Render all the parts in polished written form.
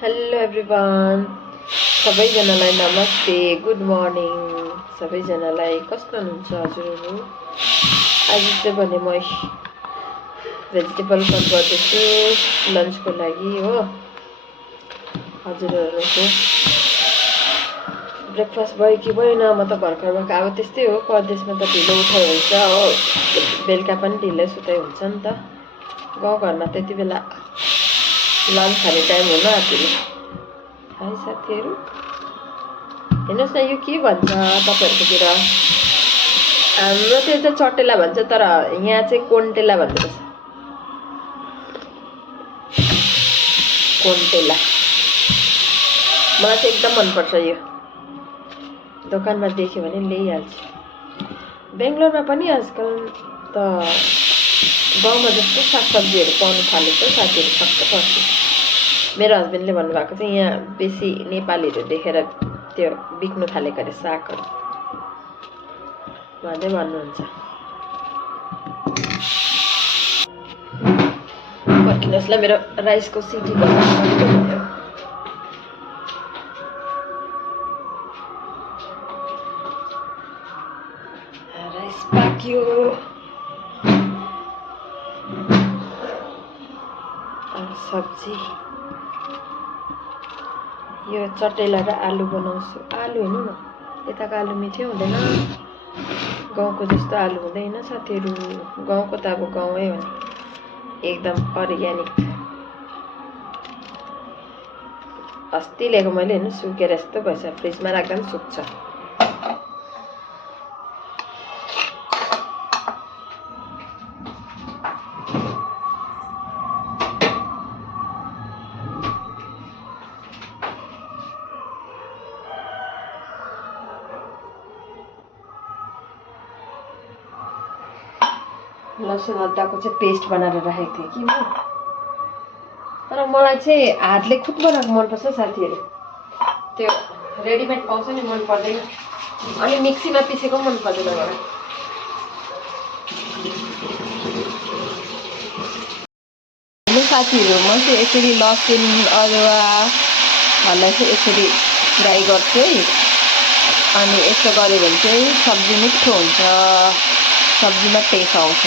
Hello everyone, सबैजनालाई नमस्ते, good morning. सबैजनालाई कस्तो हुनुहुन्छ हजुरहरू? आज चाहिँ भने म भेजिटेबल कट गर्दैछु लन्चको लागि हो। हजुरहरूको ब्रेकफास्ट भयो कि भएन? म त भर्खर अब त्यस्तै हो, परदेशमा त ढिलो उठाइ हुन्छ हो, बेलुका पनि ढिलो सुताइ हुन्छ नि त। गाउँघरमा त्यति बेला लन्च खाने टाइम हुन आँट्यो। हाई साथीहरू, हेर्नुहोस् न यो के भन्छ तपाईँहरूकोतिर? हाम्रोतिर चाहिँ चटेला भन्छ, तर यहाँ चाहिँ कोन्टेला भन्दो रहेछ। कोन्टेला मलाई चाहिँ एकदम मनपर्छ यो। दोकानमा देख्यो भने ल्याइहाल्छु। बेङ्गलोरमा पनि आजकल त गाउँमा जस्तो सागसब्जीहरू पाउनु थालेको साथीहरू छक्क पर्छ। मेरो हस्बेन्डले भन्नुभएको चाहिँ यहाँ बेसी नेपालीहरू देखेर त्यो बिक्नु थालेको अरे सागहरू भन्दै भन्नुहुन्छ। पर्खिनुहोस् ल, मेरो राइसको सिटी बजाउनु। राइस पाक्यो। सब्जी यो चटेला र आलु बनाउँछु। आलु हेर्नु न, यताको आलु मिठै हुँदैन, गाउँको जस्तो आलु हुँदैन साथीहरू। गाउँको त अब गाउँै हो, एकदम अर्ग्यानिक। अस्ति ल्याएको मैले, हेर्नु सुकेर यस्तो भएछ, फ्रिजमा राख्दा पनि सुक्छ। लसुन अदुवाको चाहिँ पेस्ट बनाएर राखेको थिएँ कि म, तर मलाई चाहिँ हातले खुद बनाएको मनपर्छ साथीहरू। त्यो रेडिमेड पाउँछ नि, मन पर्दैन। अनि मिक्सीमा पिसेको मन पर्दैन मलाई। साथीहरू, म चाहिँ यसरी लसुन अदुवाहरूलाई चाहिँ यसरी फ्राई गर्छु है। अनि यस्तो गऱ्यो भने चाहिँ सब्जी मिठो हुन्छ, सब्जीमा टेस्ट आउँछ।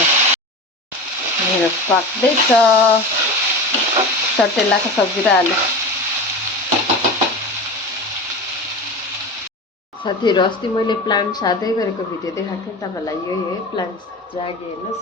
मेरो पाक्दैछ चटेलाको सब्जी र आलु। साथीहरू, अस्ति मैले प्लान्ट सार्दै गरेको भिडियो देखाएको थिएँ नि तपाईँलाई। यही है प्लान्ट जागे, हेर्नुहोस्।